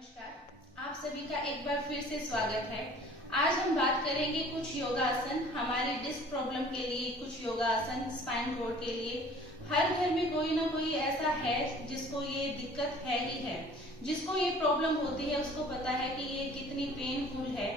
नमस्कार, आप सभी का एक बार फिर से स्वागत है। आज हम बात करेंगे कुछ योगासन हमारे डिस्क प्रॉब्लम के लिए, कुछ योगासन स्पाइन कोड के लिए। हर घर में कोई ना कोई ऐसा है जिसको ये दिक्कत है ही है, जिसको ये प्रॉब्लम होती है उसको पता है कि ये कितनी पेनफुल है।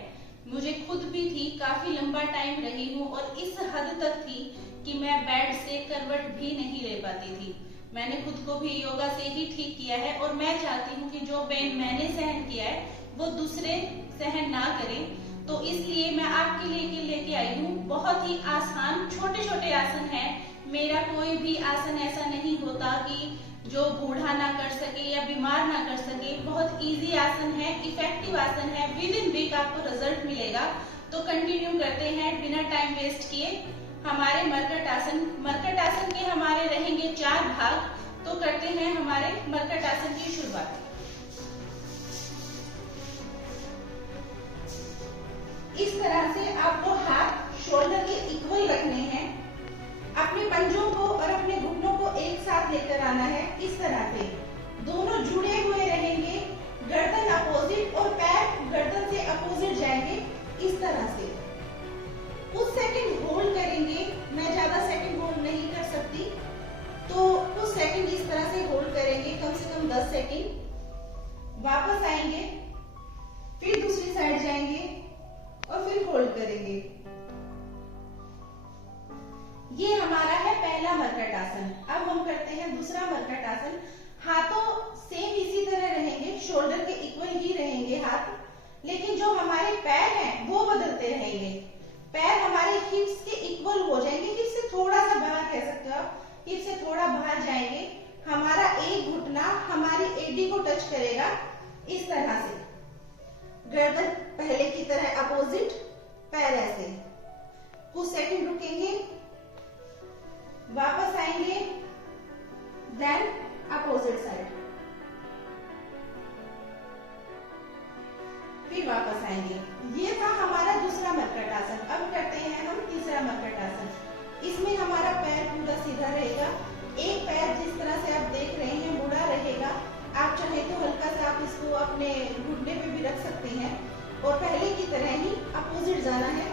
मुझे खुद भी थी, काफी लंबा टाइम रही हूँ और इस हद तक थी कि मैं बेड से करवट भी नहीं ले पाती थी। मैंने खुद को भी योगा से ही ठीक किया है और मैं चाहती हूँ कि जो पेन मैंने सहन किया है वो दूसरे सहन ना करें। तो इसलिए मैं आपके लिए लेके आई हूँ बहुत ही आसान छोटे छोटे आसन हैं। मेरा कोई भी आसन ऐसा नहीं होता कि जो बूढ़ा ना कर सके या बीमार ना कर सके। बहुत इजी आसन है, इफेक्टिव आसन है, विद इन वीक आपको रिजल्ट मिलेगा। तो कंटिन्यू करते हैं बिना टाइम वेस्ट किए हमारे मरकट आसन। मरकट आसन के हमारे रहेंगे 4 भाग। तो करते हैं हमारे मरकट आसन की शुरुआत। इस तरह से आपको हाथ शोल्डर के इक्वल रखने हैं। अपने पंजों को और अपने घुटनों को एक साथ लेकर आना है। इस तरह से दोनों जुड़े हुए रहेंगे, गर्दन अपोजिट और पैर गर्दन से अपोजिट जाएंगे। इस तरह से कुछ सेकंड होल्ड करेंगे। मैं ज्यादा सेकंड होल्ड नहीं कर सकती, तो कुछ सेकंड इस तरह से होल्ड करेंगे, कम से कम 10 सेकंड। वापस आएंगे, फिर दूसरी साइड जाएंगे और फिर होल्ड करेंगे। ये हमारा है पहला मरकट आसन। अब हम करते हैं दूसरा मरकट आसन। हाथों सेम इसी तरह रहेंगे, शोल्डर के इक्वल ही रहेंगे हाथ, लेकिन जो हमारे पैर हैं वो बदलते रहेंगे। पैर हमारे हिप्स के इक्वल हो जाएंगे, हिप से थोड़ा सा बाहर कह सकते हो आप, हिप से थोड़ा बाहर जाएंगे। हमारा एक घुटना हमारी एडी को टच करेगा। इस तरह से गर्दन पहले की तरह अपोजिट, पैर ऐसे। कुछ सेकंड रुकेंगे, वापस आएंगे, देन अपोजिट साइड, फिर वापस आएंगे। ये था हमारा दूसरा मरकट आसन। अब करते हैं हम तीसरा मरकट आसन। इसमें हमारा पैर पूरा सीधा रहेगा। एक पैर जिस तरह से आप देख रहे हैं मुड़ा रहेगा। आप चाहे तो हल्का सा आप इसको अपने घुटने पे भी रख सकते हैं और पहले की तरह ही अपोजिट जाना है,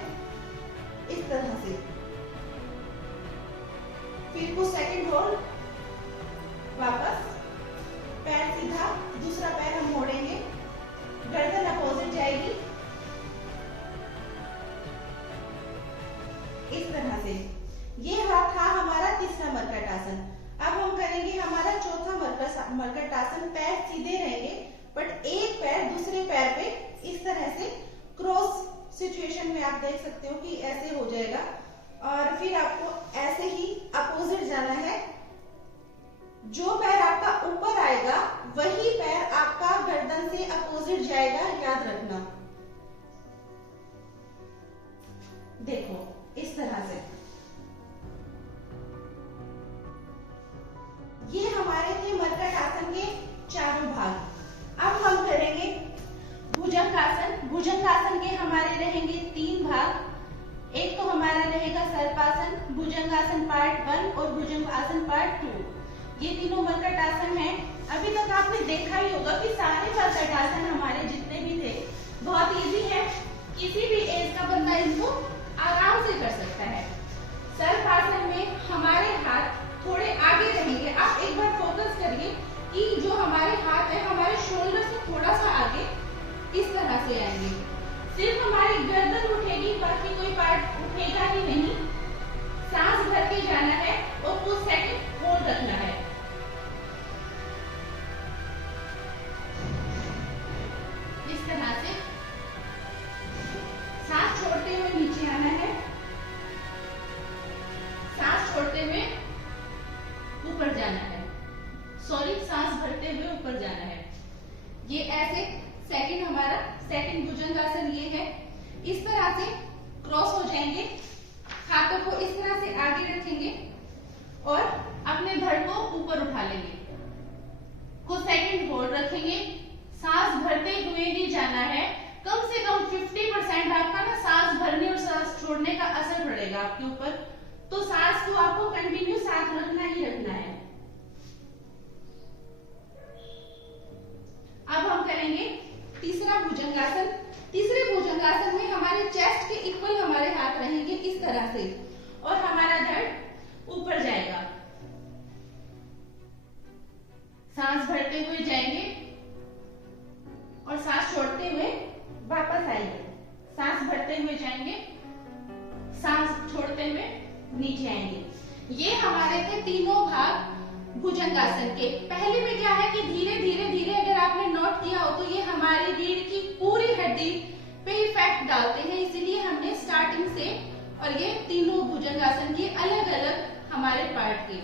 इस तरह से। फिर कुछ सेकंड होल्ड, वापस पैर सीधा, दूसरा पैर हम मोड़ेंगे, गर्दन अपोजिट जाएगी, इस तरह से। ये था हमारा तीसरा मरकट आसन। अब हम करेंगे हमारा चौथा मरकट आसन। पैर सीधे रहेंगे बट एक पैर दूसरे पैर पे इस तरह से क्रॉस सिचुएशन में आप देख सकते हो कि ऐसे हो जाएगा और फिर आपको ऐसे ही अपोजिट जाना है। जो पैर आपका ऊपर आएगा वही पैर आपका गर्दन से अपोजिट जाएगा, याद रखना। देखो इस तरह से। ये हमारे थे मरकट आसन के चारों भाग। अब हम करेंगे भुजंगासन। भुजंगासन के हमारे रहेंगे 3 भाग। एक तो हमारा रहेगा सर्पासन, भुजंगासन पार्ट 1 और भुजंगासन पार्ट 2। ये तीनों मरकट आसन हैं। अभी तक आपने देखा ही होगा कि सारे मरकट आसन हमारे जितने भी थे बहुत इजी है, किसी भी एज का बंदा इनको आराम से कर सकता है। सर्पासन में हमारे हाथ थोड़े आगे रहेंगे। आप एक बार फोकस करिए कि जो हमारे हाथ है हमारे शोल्डर से थोड़ा सा आगे इस तरह से आएंगे। सिर्फ हमारी गर्दन उठेगी, बाकी कोई पार्ट उठेगा ही नहीं। सांस भर के जाना है और कुछ सेकंड होल्ड रखना है। इस तरह से सांस छोड़ते हुए नीचे आना है, सांस छोड़ते हुए ऊपर जाना है, सांस भरते हुए ऊपर जाना है। ये ऐसे सेकंड हमारा सेकंड भुजंगासन ये है। इस तरह से क्रॉस हो जाएंगे, हाथों को इस तरह से आगे रखेंगे और अपने धड़ को ऊपर उठा लेंगे। कुछ सेकंड होल्ड रखेंगे, सांस भरते हुए ही जाना है। कम से कम 50% आपका ना सांस भरने और सांस छोड़ने का असर पड़ेगा आपके ऊपर, तो सांस को आपको कंटिन्यू साथ रखना ही रखना है। अब हम करेंगे भुजंगासन। तीसरे भुजंगासन में हमारे चेस्ट के इक्वल हमारे हाथ रहेंगे इस तरह से, और हमारा धड़ ऊपर जाएगा। सांस भरते हुए जाएंगे और सांस छोड़ते हुए वापस आएंगे। सांस भरते हुए जाएंगे, सांस छोड़ते हुए नीचे आएंगे। ये हमारे थे तीनों भाग भुजंगासन के। पहले में क्या है कि धीरे धीरे धीरे अगर आपने नोट किया हो तो ये हमारी रीढ़ की पूरी हड्डी पे इफेक्ट डालते हैं, इसीलिए हमने स्टार्टिंग से, और ये तीनों भुजंगासन के अलग अलग हमारे पार्ट के।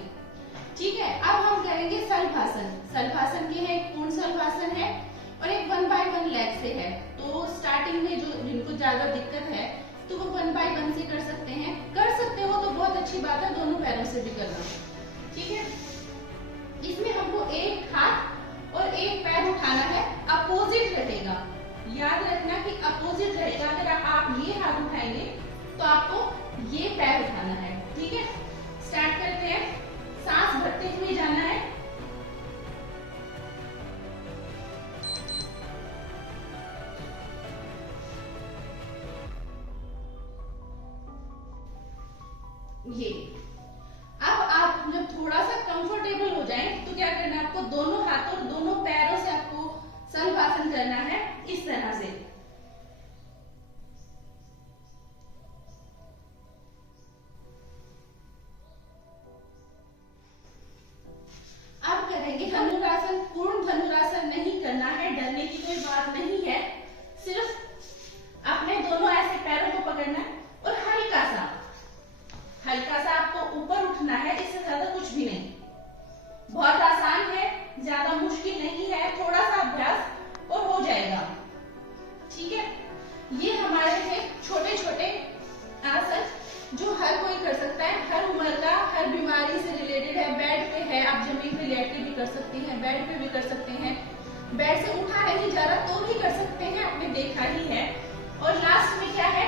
ठीक है, अब हम करेंगे सल्भासन। सल्भासन के है, एक पूर्ण सल्भासन है और एक 1 बाय 1 लेग से है। तो स्टार्टिंग में जो जिनको ज्यादा दिक्कत है तो वो 1 बाय 1 से कर सकते हैं। कर सकते हो तो बहुत अच्छी बात है, दोनों पैरों से भी करना। ठीक है, इसमें हमको एक हाथ और एक पैर उठाना है, अपोजिट रहेगा। याद रखना कि अपोजिट रहेगा। अगर आप ये हाथ उठाएंगे तो आपको ये पैर उठाना है। ठीक है, स्टार्ट करते हैं। सांस भरते हुए जाना है, ये। अब आप जब थोड़ा सा कंफर्टेबल हो जाएं तो क्या करना है आपको, दोनों हाथों और दोनों पैरों से आपको सल्भासन करना है इस तरह से। अब करेंगे धनुरासन। पूर्ण धनुरासन नहीं करना है, डरने की कोई बात नहीं है। सिर्फ अपने दोनों ऐसे पैरों को पकड़ना है और हल्का सा आपको ऊपर उठना है, इससे ज्यादा कुछ भी नहीं। बहुत आसान है, ज्यादा मुश्किल नहीं है, थोड़ा सा अभ्यास और हो जाएगा। ठीक है, ये हमारे थे छोटे छोटे आसन जो हर कोई कर सकता है, हर उम्र का, हर बीमारी से रिलेटेड है। बेड पे है, आप जमीन पे लेट के भी कर सकती हैं, बेड पे भी कर सकते हैं, बेड से उठा नहीं जा रहा तो भी कर सकते हैं, आपने देखा ही है। और लास्ट में क्या है,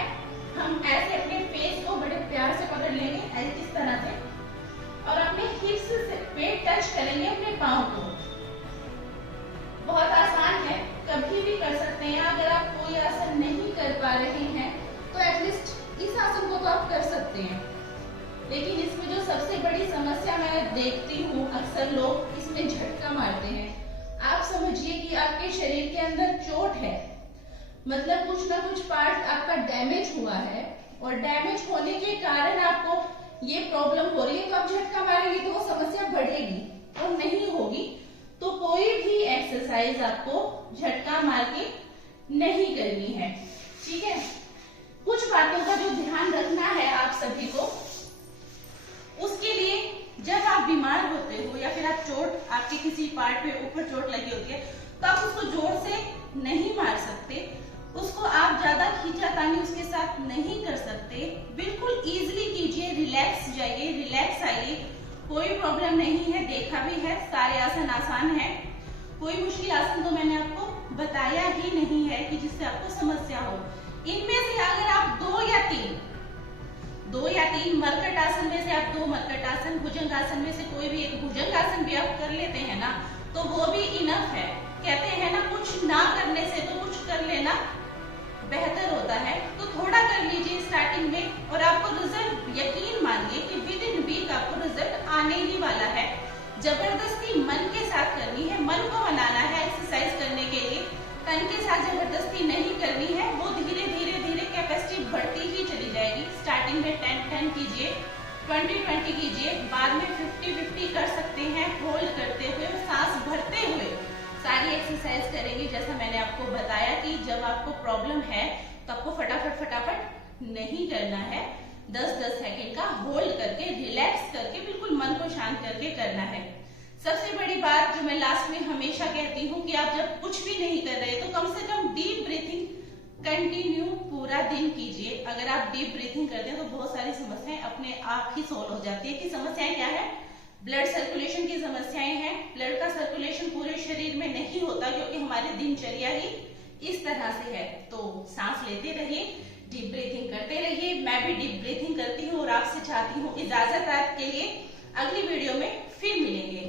हम ऐसे अपने फेस को बड़े प्यार से पकड़ लेंगे इस तरह से, और अपने हिप्स पे टच करेंगे अपने पाँव को। बहुत आसान है, कभी भी कर सकते हैं। अगर आप कोई आसन नहीं कर पा रहे हैं तो एटलीस्ट इस आसन को तो आप कर सकते हैं। लेकिन इसमें जो सबसे बड़ी समस्या मैं देखती हूँ, अक्सर लोग इसमें झटका मारते हैं। आप समझिए कि आपके शरीर के अंदर चोट है, मतलब कुछ ना कुछ पार्ट आपका डैमेज हुआ है, और डैमेज होने के कारण आपको ये प्रॉब्लम हो रही है। तो आप झटका मारेंगे तो वो समस्या बढ़ेगी और नहीं होगी। तो कोई भी एक्सरसाइज आपको झटका मार के नहीं करनी है। ठीक है, कुछ बातों का जो ध्यान रखना है आप सभी को, उसके लिए जब आप बीमार होते हो या फिर आप चोट, आपके किसी पार्ट पे ऊपर चोट लगी होती है, तो आप उसको जोर से नहीं मार सकते, उसको आप ज्यादा खींचातानी उसके साथ नहीं कर सकते। बिल्कुल इजीली कीजिए, रिलैक्स जाइए, रिलैक्स आइए, कोई प्रॉब्लम नहीं है। देखा भी है, सारे आसन आसान है, कोई मुश्किल आसन तो मैंने आपको बताया ही नहीं है कि जिससे आपको समस्या हो। इनमें से अगर आप दो या तीन मरकट आसन में से आप 2 मरकट आसन, भुजंगासन में से कोई भी एक भुजंगासन भी आप कर लेते हैं ना, तो वो भी इनफ है। कहते हैं ना, कुछ ना करने से तो कुछ कर लेना बेहतर होता है। तो थोड़ा कर लीजिए स्टार्टिंग में, और आपको रिजल्ट, यकीन मानिए कि विद इन वीक आपको रिजल्ट आने ही वाला है। जबरदस्ती मन के साथ करनी है, मन को मनाना है एक्सरसाइज करने के लिए, तन के साथ जबरदस्ती नहीं करनी है। वो धीरे धीरे धीरे कैपेसिटी बढ़ती ही चली जाएगी। स्टार्टिंग में 10-10 कीजिए, 20-20 कीजिए, बाद में 50-50 कर सकते हैं। होल्ड करते हुए, सांस भरते हुए सारी एक्सरसाइज करेंगे। जैसा मैंने आपको बताया कि जब आपको प्रॉब्लम है तो आपको फटाफट नहीं करना है, 10-10 सेकेंड का होल्ड करके, रिलैक्स करके, बिल्कुल मन को शांत करके करना है। सबसे बड़ी बात जो मैं लास्ट में हमेशा कहती हूँ कि आप जब कुछ भी नहीं कर रहे तो कम से कम डीप ब्रीथिंग कंटिन्यू पूरा दिन कीजिए। अगर आप डीप ब्रीथिंग करते हैं तो बहुत सारी समस्याएं अपने आप ही सोल्व हो जाती है। कि समस्याएं क्या है? ब्लड सर्कुलेशन की समस्याएं हैं। ब्लड का सर्कुलेशन पूरे शरीर में नहीं होता क्योंकि हमारी दिनचर्या ही इस तरह से है। तो सांस लेते रहिए, डीप ब्रीथिंग करते रहिए। मैं भी डीप ब्रीथिंग करती हूँ और आपसे चाहती हूँ इजाजत। आज के लिए अगली वीडियो में फिर मिलेंगे।